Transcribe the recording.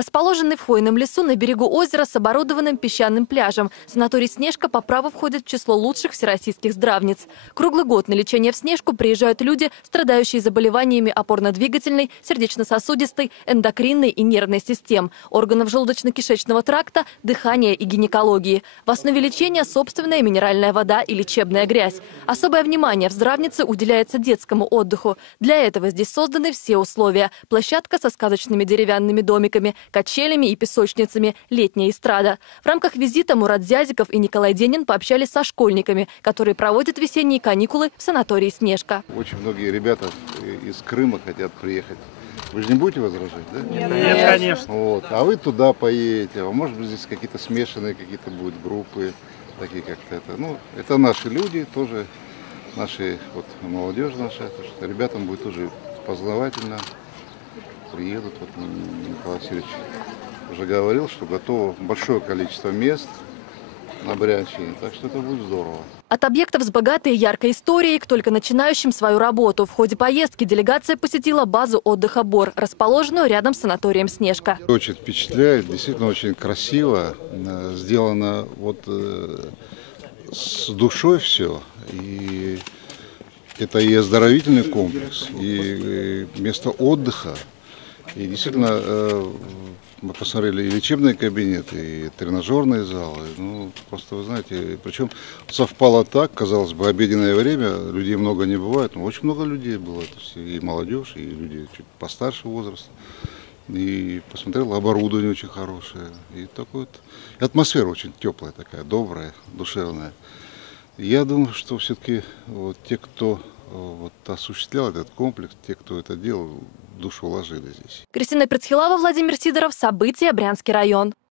Расположенный в хвойном лесу на берегу озера с оборудованным песчаным пляжем, санаторий «Снежка» по праву входит в число лучших всероссийских здравниц. Круглый год на лечение в «Снежку» приезжают люди, страдающие заболеваниями опорно-двигательной, сердечно-сосудистой, эндокринной и нервной систем, органов желудочно-кишечного тракта, дыхания и гинекологии. В основе лечения собственная минеральная вода и лечебная грязь. Особое внимание в здравнице уделяется детскому отдыху. Для этого здесь созданы все условия. Площадка со сказочными деревянными домиками, качелями и песочницами, летняя эстрада. В рамках визита Мурат Зязиков и Николай Денин пообщались со школьниками, которые проводят весенние каникулы в санатории «Снежка». Очень многие ребята из Крыма хотят приехать. Вы же не будете возражать, да? Нет, конечно. Вот. А вы туда поедете, а может быть здесь какие-то смешанные какие-то будут группы, такие как-то это. Ну, это наши люди, тоже наши, вот молодежь наша, то, что ребятам будет тоже познавательно. Приедут, вот Николай Васильевич уже говорил, что готово большое количество мест на Брянщине, так что это будет здорово. От объектов с богатой и яркой историей к только начинающим свою работу. В ходе поездки делегация посетила базу отдыха «Бор», расположенную рядом с санаторием «Снежка». Очень впечатляет, действительно очень красиво, сделано вот с душой все. И это и оздоровительный комплекс, и место отдыха. И действительно, мы посмотрели и лечебные кабинеты, и тренажерные залы. Ну, просто, вы знаете, причем совпало так, казалось бы, обеденное время, людей много не бывает, но очень много людей было. То есть и молодежь, и люди чуть постарше возраста. И посмотрел, оборудование очень хорошее. И такой вот, и атмосфера очень теплая такая, добрая, душевная. Я думаю, что все-таки вот те, кто вот осуществлял этот комплекс, те, кто это делал, душу вложили здесь. Кристина Перцхилава, Владимир Сидоров. События. Брянский район.